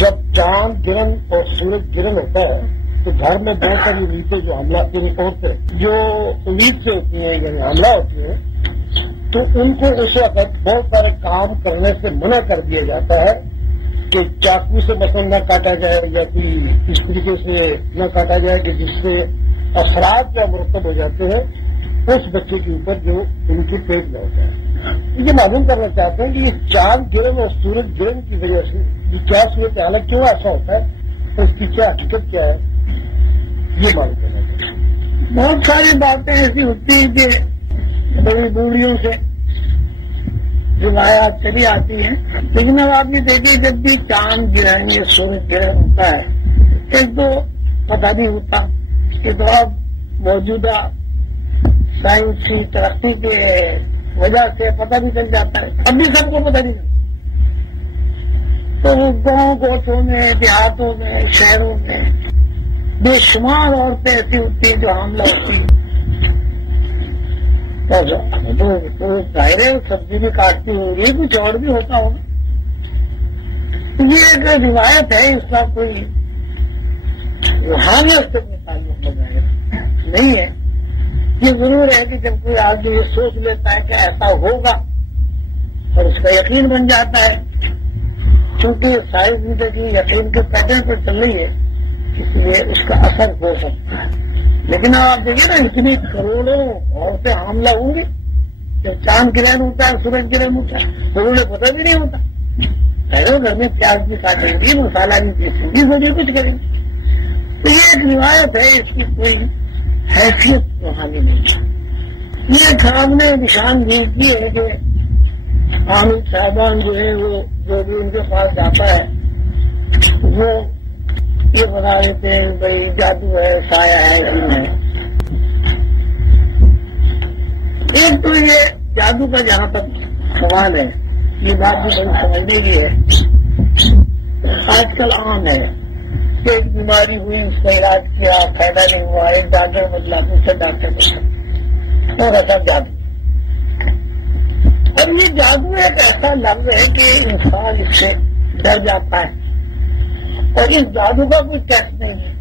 جب چاند گرہن اور سورج گرہن ہوتا ہے تو گھر میں بہت ساری عورتیں جو حاملہ عورتیں جو امید سے ہوتی ہیں یعنی حاملہ ہوتی ہیں تو ان کو اس وقت بہت سارے کام کرنے سے منع کر دیا جاتا ہے کہ چاقو سے مثلا نہ کاٹا جائے یا کوئی اس طریقے سے نہ کاٹا جائے کہ جس سے اثرات جو مرتب ہو جاتے ہیں اس بچے کے اوپر جو ان کے پیٹ میں ہوتا ہے۔ یہ معلوم کرنا چاہتے ہیں کہ یہ چاند گرہن اور سورج گرہن کی وجہ سے یہ کیا صورت حال ہے، کیوں ایسا ہوتا ہے اور اس کی کیا حقیقت کیا ہے، یہ معلوم کرنا چاہتے ہیں۔ بہت ساری باتیں ایسی ہوتی ہیں کہ بڑی بوڑھیوں سے روایات چلی آتی ہیں، لیکن اب آپ یہ دیکھیے جب بھی چاند گرہن یا سورج گرہن ہوتا ہے ایک تو پتہ نہیں ہوتا کہ تو اب موجودہ سائنسی ترقی کے وجہ سے پتہ بھی چل جاتا ہے، اب بھی سب کو پتہ نہیں چلتا۔ تو گاؤں کوٹوں میں دیہاتوں میں شہروں میں بے شمار عورتیں ایسی ہوتی ہیں جو حاملہ ہوتی ہیں، تو ظاہر ہے سبزی بھی کاٹتی ہوگی، کچھ اور بھی ہوتا ہوگا۔ یہ ایک روایت ہے، اس کا کوئی روحانیت سے تعلق نہیں ہے۔ یہ ضرور ہے کہ جب کوئی آدمی یہ سوچ لیتا ہے کہ ایسا ہوگا اور اس کا یقین بن جاتا ہے، کیونکہ ساری زندگی یقین کے پیٹرن پر چل رہی ہے اس لیے اس کا اثر ہو سکتا ہے۔ لیکن آپ دیکھیے نا اتنی کروڑوں عورتیں حاملہ ہوں گی، جب چاند گرہن ہوتا ہے سورج گرہن ہوتا ہے تو انہیں پتہ بھی نہیں ہوتا، گھر میں پیاز بھی کاٹیں گی، مسالہ بھی پیسیں گی، سبھی کچھ کریں گے۔ تو یہ ایک روایت ہے، اس کی کوئی حیثیت روحانی نہیں ہے۔ یہ خراب نے نشان بھی کی ہے کہ حامد صاحبان جو ہے وہ جو بھی ان کے پاس جاتا ہے وہ یہ بتا دیتے ہیں بھائی جادو ہے، سایہ ہے، جن ہے۔ ایک تو یہ جادو کا جہاں تک سوال ہے یہ بات بھی بڑی سمجھنے کی ہے۔ آج کل عام ہے کہ ایک بیماری ہوئی، اس کا علاج کیا، فائدہ نہیں ہوا، ایک ڈاکٹر بدلا دوسرے ڈاکٹر بدلا، اور ایسا جادو۔ اور یہ جادو ایک ایسا لفظ ہے کہ انسان اس سے ڈر جاتا ہے، اور اس جادو کا کوئی ٹیسٹ نہیں ہے۔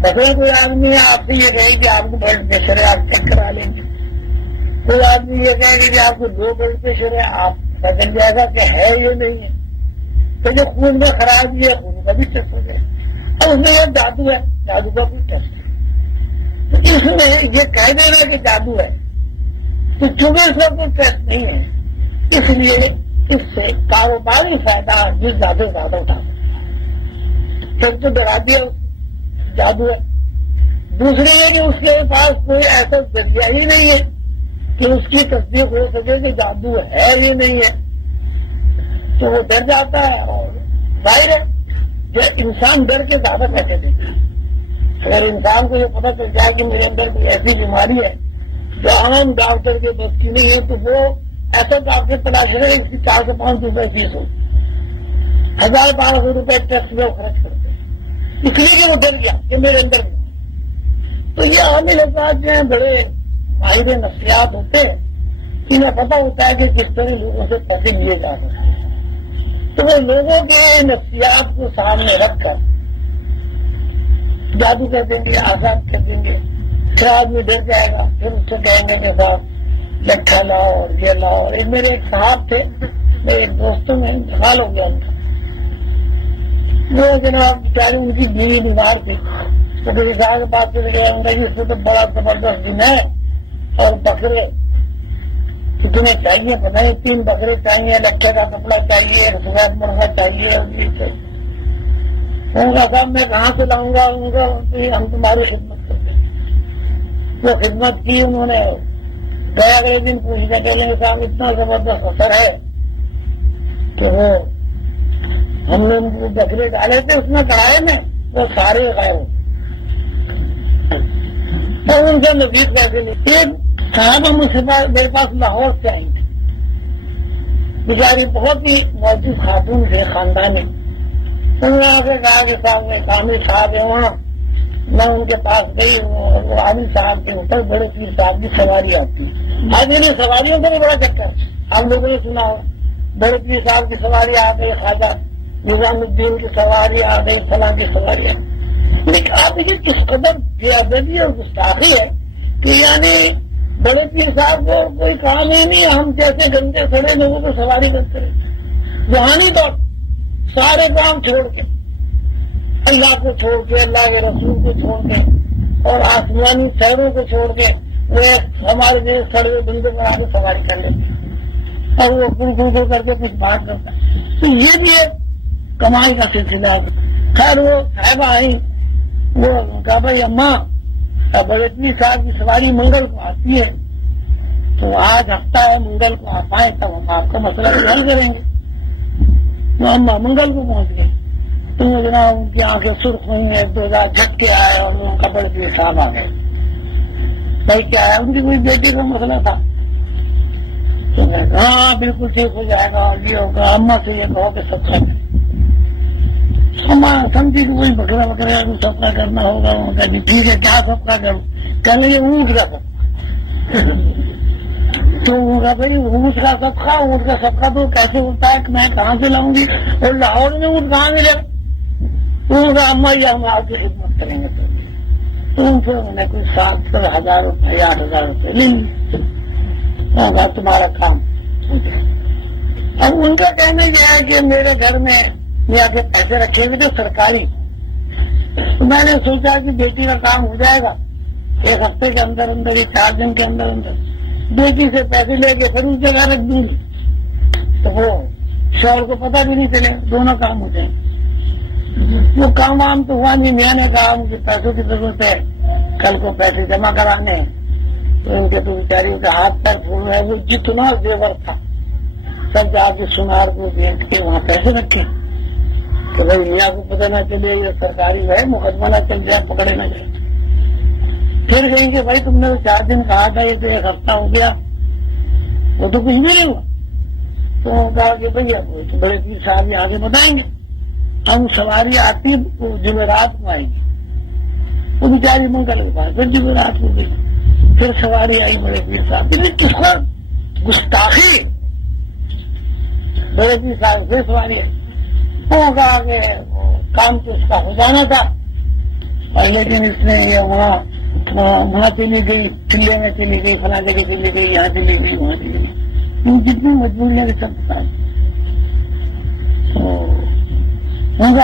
مثلا کوئی آدمی آپ سے یہ کہے کہ آپ کو بلڈ پریشر ہے، آپ چیک کرا لیں گے۔ کوئی آدمی یہ کہے گا کہ آپ کو 2 بلڈ پریشر ہے، آپ پتہ چل جائے گا کہ ہے یہ نہیں ہے۔ تو جو خون میں خرابی ہے خون کا بھی ٹیسٹ ہو جائے، اور اس میں یہ جادو ہے، جادو کا کوئی ٹیسٹ ہے۔ تو اس میں یہ کہہ دینا کہ جادو ہے تو چونکہ اس کا کوئی ٹیسٹ نہیں ہے، اس لیے اس سے کاروباری فائدہ جس زیادہ سے زیادہ اٹھا سکتا ہے۔ تو ڈرا دیا جادو ہے۔ دوسرے یہ کہ اس کے پاس کوئی ایسا ذریعہ ہی نہیں ہے کہ اس کی تصدیق ہو سکے کہ جادو ہے یہ نہیں ہے، تو وہ ڈر جاتا ہے۔ اور ظاہر ہے جب انسان ڈر کے زیادہ پیسے دیتا ہے، اگر انسان کو یہ پتہ چل جائے کہ میرے اندر کوئی ایسی بیماری ہے جو عام ڈاکٹر کے بس کی نہیں ہے تو وہ ایسا ڈاکٹر تلاش کرے اس کی 4 سے 5 روپے فیس ہو، 1000-1200 روپے ٹیسٹ میں وہ خرچ کرتے ہیں، اس لیے کہ وہ ڈر گیا کہ میرے اندر بھی۔ تو یہ عامل افراد جو ہیں بڑے ماہر نفسیات ہوتے ہیں، انہیں پتہ ہوتا ہے کہ کس طرح لوگوں سے پیسے لیے جا رہے ہیں، تو وہ لوگوں کے نفسیات کو سامنے رکھ کر جادو کر دیں گے، آزاد کر دیں گے۔ پھر آدمی ڈر جائے گا، پھر اس سے کہیں گے کہ صاحب لکھا لاؤ اور یہ لاؤ۔ اور میرے ایک صاحب تھے، میرے ایک دوستوں میں انتقال ہو گیا ان کا، وہ جناب بیچارے ان کی بیوی بیمار تھی، تو میرے صاحب کے پاس چلے گئے، ان کا اس سے تو بڑا زبردست دن ہے اور بکرے کتنے چاہیے پتہ نہیں، 3 بکرے چاہیے، لکھے کا کپڑا چاہیے، سفید مرغا چاہیے، اور یہ چاہیے۔ ان کا صاحب میں کہاں سے لاؤں گا؟ ان کا ہم تمہاری خدمت کرتے ہیں۔ وہ خدمت کی انہوں نے، گیا اگلے دن پوچھنے کے لیے صاحب اتنا زبردست اثر ہے کہ وہ ہم نے بکرے ڈالے تھے اس میں کڑھائی میں، وہ سارے غائب ہو، اور ان سے مزید پیسے لے۔ ایک صاحب مجھ سے میرے پاس لاہور سے آئی تھی، بیچاری بہت ہی موجود خاتون تھے خاندانی۔ انہوں نے آ کے کہا کہ صاحب میں کامل صاحب ہے وہاں، میں ان کے پاس گئی، وہ عامل صاحب کے اوپر بڑے پیر صاحب کی سواری آتی ہے۔ آج انہیں سواریوں سے بھی بڑا چکر، آپ لوگوں نے سنا ہو، بڑے پیر صاحب کی سواری آ گئی، خواجہ نظام الدین کی سواری آ گئی، فلاں کی سواری ہے. لیکن آپ دیکھیے کس قدر بے ادبی اور گستاخی ہے کہ یعنی بڑے پیر صاحب کو کوئی کام ہی نہیں، ہم جیسے گندے کھڑے لوگوں کو سواری کرتے رہے. روحانی طور سارے کام چھوڑ کے، اللہ کو چھوڑ کے، اللہ کے رسول کو چھوڑ کے اور آسمانی شہروں کو چھوڑ کے وہ ہمارے جو سڑے بندے بنا کے سواری کر لیتے ہیں اور وہ گڑ کر کے کچھ بات کرتا ہے. تو یہ بھی ایک کمائی کا سلسلہ ہے. خیر وہ صاحبہ آئی، وہ کہا بھائی اماں بڑے پیر صاحب کی سواری منگل کو آتی ہے، تو آج ہفتہ ہے، منگل کو آپ آئیں تب ہم آپ کا مسئلہ حل کریں گے. تو اماں منگل کو پہنچ گئے تو جناب ان کی آنکھیں سرخ ہوئی ہیں، 2000 جھٹکے آئے اور ان کا بڑے پیر صاحب آ گئے. بھائی کیا ہے؟ ان کی کوئی بیٹی کا مسئلہ تھا. تو میں کہا ہاں بالکل ٹھیک ہو جائے گا، یہ ہوگا. اماں سے یہ کہو کہ سب کا اماں سمجھی کہ وہی بکرا بکرا سب کا کرنا ہوگا. ان کا جی ٹھیک ہے، کیا سب کا کروں؟ کہنے لگے اونٹ کا سب. تو ان کا بھائی اونٹ کا صدقہ، اونٹ کا صدقہ تو کیسے ہوتا ہے کہ میں کہاں سے لاؤں گی اور لاہور میں اونٹ کہاں ملے؟ تو ان کا اماں یہ ہم آپ کی خدمت کریں گے. تو ان سے انہوں نے کوئی 700,000 روپئے 8,000 روپئے لے لی. تمہارا کام. اب ان کا کہنا یہ ہے کہ میرے گھر میں یہاں کے پیسے رکھے ہوئے تھے سرکاری، تو میں نے سوچا کہ بیٹی کا کام ہو جائے گا 1 ہفتے کے اندر اندر ہی، 4 دن کے اندر اندر بیٹی سے پیسے لے کے پھر اس جگہ رکھ دوں گی تو وہ شوہر کو پتہ بھی نہیں چلے، دونوں کام ہوتے ہیں. وہ کام وام تو ہوا نہیں. میں نے کہا مجھے پیسوں کی ضرورت ہے، کل کو پیسے جمع کرانے ہیں. تو ان کے تو بیچاری کے ہاتھ پیر پھول رہے. وہ جتنا زیور تھا سب جا کے سونار کو بیچ کے وہاں پیسے رکھے کہ بھائی میاں کو پتہ نہ چلے، یہ سرکاری ہے، مقدمہ نہ چل جائے، پکڑے نہ جائے. پھر کہیں کہ بھائی تم نے 4 دن کہا تھا، یہ تو 1 ہفتہ ہو گیا، وہ تو کچھ بھی نہیں ہوا. تو کہا کہ بھائی اب بڑے پیر صاحب یہ آگے بتائیں گے، ہم سواری آتی جمعرات کو آئیں گے. وہ بیچاری منگل کے پاس پھر جمعرات کو گئی، پھر سواری آئی بڑے پیر صاحب. کس کو گستاخی! بڑے پیر صاحب پھر سواری آئی. وہ کہا کہ کام تو اس کا ہو جانا تھا، اور لیکن اس نے یہ وہاں چلی گئی، چلے میں چلی گئی، فلاں جگہ چلی گئی، یہاں چلی گئی، وہاں چلی گئی. جتنی مجبوریاں سب بتا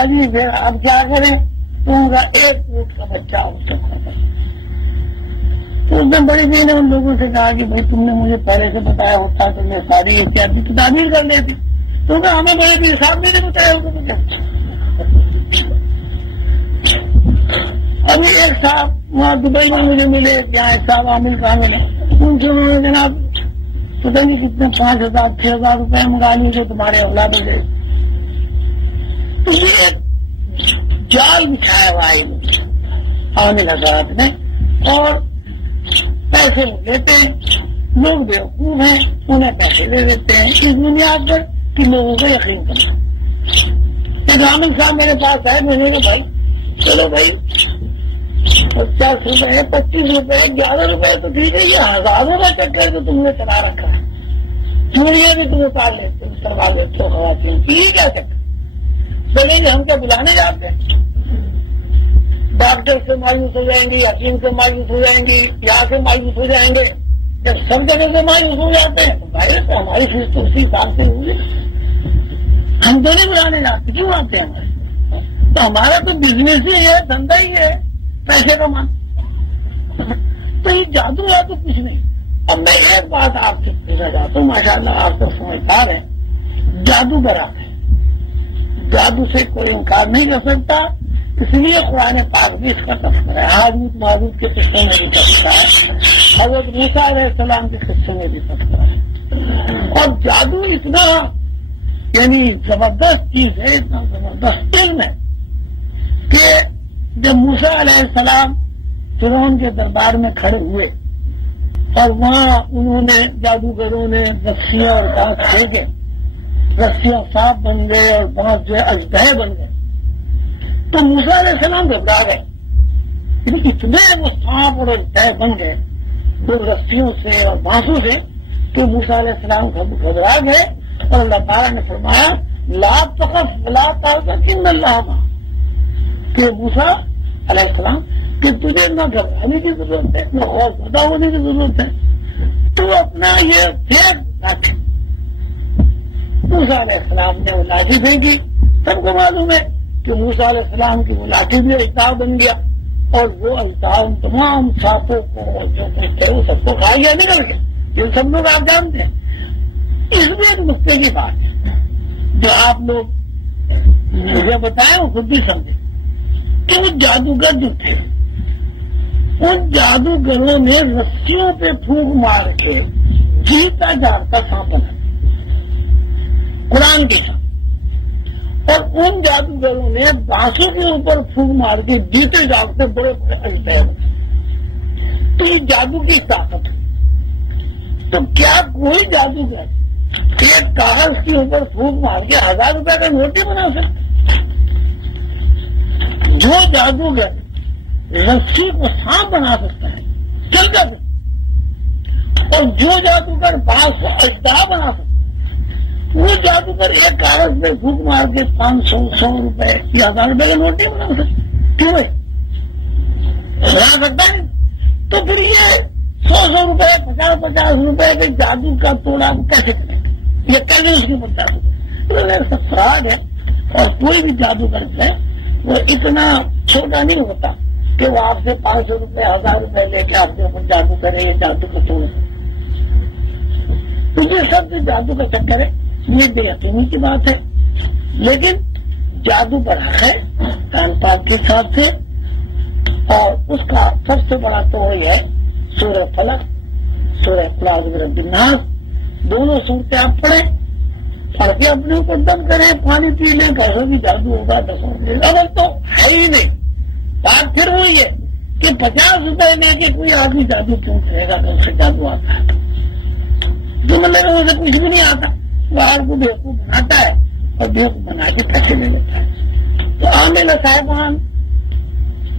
جی پھر اب کیا کریں؟ تو ان کا 1 فوٹ کا بچہ اس سے کھاتا. تو اس نے بڑی دیر نے ان لوگوں سے کہا کہ بھائی تم نے مجھے پہلے سے بتایا ہوتا تو میں ساری احتیاط کی تعمیر کر لیتی. تو کہا ہمیں بڑے پیر صاحب نے بتایا ہوگا تو کیا. ابھی ایک صاحب وہاں دبئی میں مجھے ملے، جہاں ایک صاحب عامل کا ملے، ان سے انہوں نے جناب پتہ نہیں کتنے 5,000 6,000 روپئے منگا لیے جو تمہارے اولاد ہو گئے. تو یہ جال بچھایا ہوا ہے عامل حضرات نے، اور پیسے لیتے ہیں. لوگ بیوقوف ہیں، انہیں پیسے دے دیتے ہیں اس بنیاد پر کہ لوگوں کو یقین کرنا. ایک عامل صاحب میرے پاس ہے، میں نے کہا بھائی چلو بھائی 50 روپئے 25 روپئے 11 روپئے تو ٹھیک ہے، یہ ہزاروں کا چکر جو تم نے چلا رکھا ہے، چوریاں بھی تم اتار لیتے ہو، کروا لیتے ہو خواتین کی، یہ کیا چکر؟ بولیں گے ہم کیا بلانے جاتے ہیں؟ ڈاکٹر سے مایوس ہو جائیں گی، حکیم سے مایوس ہو جائیں گی، یہاں سے مایوس ہو جائیں گے، جب سب جگہ سے مایوس ہو جاتے ہیں تو بھائی تو ہماری فیس تو اسی حساب سے ہوگی. ہم تو نہیں بلانے جاتے، کیوں آتے ہیں ہمارے؟ تو ہمارا تو بزنس ہی ہے، دھندا ہی ہے، پیسے کمانا. تو یہ جادو ہے تو کچھ نہیں. اب میں ایک بات آپ سے پوچھنا چاہتا ہوں، ماشاء اللہ آپ تو سمجھدار ہیں، جادوگر ہے، جادو سے کوئی انکار نہیں کر سکتا. اس لیے قرآن پاک بھی اس کا تذکرہ ہے، ہاروت ماروت کے قصے میں بھی تذکرہ ہے، حضرت موسیٰ علیہ السلام کے قصے میں بھی تذکرہ ہے. اور جادو اتنا یعنی زبردست چیز ہے، اتنا زبردست علم ہے کہ جب موسیٰ علیہ السلام فرعون کے دربار میں کھڑے ہوئے اور وہاں انہوں نے جادوگروں نے رسیاں اور بانس پھینکے، رسیاں سانپ بن گئے اور بانس جو ہے اژدہے بن گئے، تو موسیٰ علیہ السلام گھبرا گئے. اتنے وہ سانپ اور اژدہے بن گئے تو رسیوں سے اور بانسوں سے کہ موسیٰ علیہ السلام گھبرا گئے. اور اللہ تعالیٰ نے فرمایا لا تخف لا تحزن ان اللہ معنا، کہ موسیٰ علیہ السلام کہ تجھے نہ گھبرانے کی ضرورت ہے، نہ خوف زدہ ہونے کی ضرورت ہے، تو اپنا یہ پھینک رکھ۔ موسیٰ علیہ السلام نے وہ لاٹھی پھینکی۔ سب کو معلوم ہے کہ موسیٰ علیہ السلام کی وہ لاٹھی بھی التاف بن گیا، اور وہ التاف تمام سانپوں کو جو کچھ تھے وہ سب کو کھا گیا، نکل گیا۔ یہ سب لوگ آپ جانتے ہیں۔ اس میں ایک نقطے کی بات ہے جو آپ لوگ مجھے بتائیں وہ خود بھی سمجھے کہ وہ جادوگر جو تھے، ان جادوگروں نے رسیوں پہ پھونک مار کے جیتا جاگتا سانپ بنا قرآن کے ساتھ، اور ان جادوگروں نے بانسوں کے اوپر پھونک مار کے جیتے جاگتے بڑے بڑے اجدہ بنا۔ تو یہ جادو کی طاقت ہے۔ تو کیا کوئی جادوگر ایک کاغذ کے اوپر پھونک مار کے 1000 روپے کا نوٹ نہیں بنا سکتا؟ جو جادوگر رسی کو سانپ بنا سکتا ہے چل کر، اور جو جادوگر بانس کو اجدہ بنا سکتا ہے، وہ جادوگر ایک کاغذ پہ پھونک مار کے 500 100 روپے یا 1000 روپے کا نوٹ نہیں بنا سکتا؟ کیوں بھائی بنا سکتا ہے؟ تو پھر یہ 100 روپے 50 روپے کے جادو کا توڑا کیسے کرے؟ یہ کل اس کی بتا فراڈ ہے۔ اور کوئی بھی جادوگر ہے وہ اتنا چھوٹا نہیں ہوتا کہ وہ آپ سے 500 روپے 1000 روپے لے کے آپ کے اوپر جادو کرے یا جادو کا توڑے۔ تو یہ سب سے جادو کا چکر ہے، یہ بے یقینی کی بات ہے۔ لیکن جادو پر حق ہے کان پاک کے ساتھ سے، اور اس کا سب سے بڑا تو یہ ہے سورہ فلق، سورہ قل اعوذ برب الناس، دونوں صورتیں آپ پڑھیں، پڑھ کے اپنے اوپر دم کریں، پانی پی لیں، کیسے بھی جادو ہوگا اگر تو ہے ہی نہیں۔ بات پھر وہی ہے کہ 50 روپے لے کے کوئی آدمی جادو کیوں کرے گا تو اس سے جادو آتا ہے؟ جو مطلب اسے کچھ بھی نہیں آتا، وہ آپ کو بیوقوف بناتا ہے اور بیوقوف بنا کے پیسے لے لیتا ہے۔ تو عامل صاحبان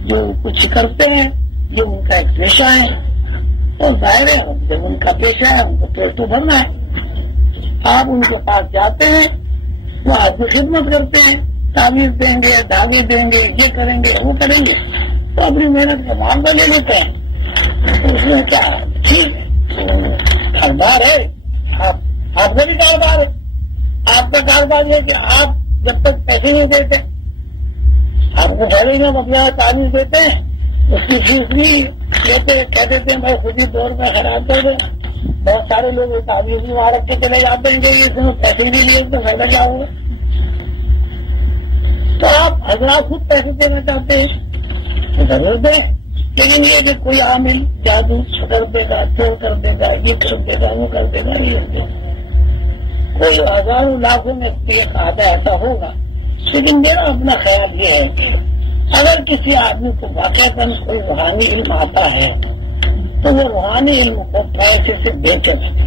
جو کچھ کرتے ہیں، جو ان کا ایک پیشہ ہے، اور ظاہر ہے جب ان کا پیشہ ہے ان کو پیٹ تو بھرنا ہے۔ آپ ان کے پاس جاتے ہیں، وہ آپ کی خدمت کرتے ہیں، تعویذ دیں گے، دھاگے دیں گے، یہ کریں گے وہ کریں گے، تو اپنی محنت کا معاملہ لے لیتے ہیں۔ اس میں کیا ٹھیک ہے، کاروبار ہے، آپ کا بھی کاروبار ہے۔ آپ کا کاروبار ہے کہ آپ جب تک پیسے نہیں دیتے، آپ کو پہلے میں اپنا تعویذ دیتے ہیں، اس کی فیس بھی لیتے، کہہ دیتے ہیں بھائی خود ہی 2 روپے خراب کر دیں۔ بہت سارے لوگ تعویذ بھی وہاں رکھ کے چلے جاتے ہیں کہ اس میں پیسے نہیں لیے تو فائدہ کیا ہوگا؟ تو آپ حضرات خود پیسے دینا چاہتے ہیں ضرور دیں، لیکن یہ کہ کوئی عامل جادو کر دے گا، چور کر دے گا، یہ کر دے گا، وہ کر دے گا، یہ کوئی ہزاروں لاکھوں میں ایک آدھا ایسا ہوگا۔ لیکن میرا اپنا خیال یہ ہے کہ اگر کسی آدمی کو واقعات کوئی روحانی علم آتا ہے تو وہ روحانی علم کو پیسے سے بیچ سکے۔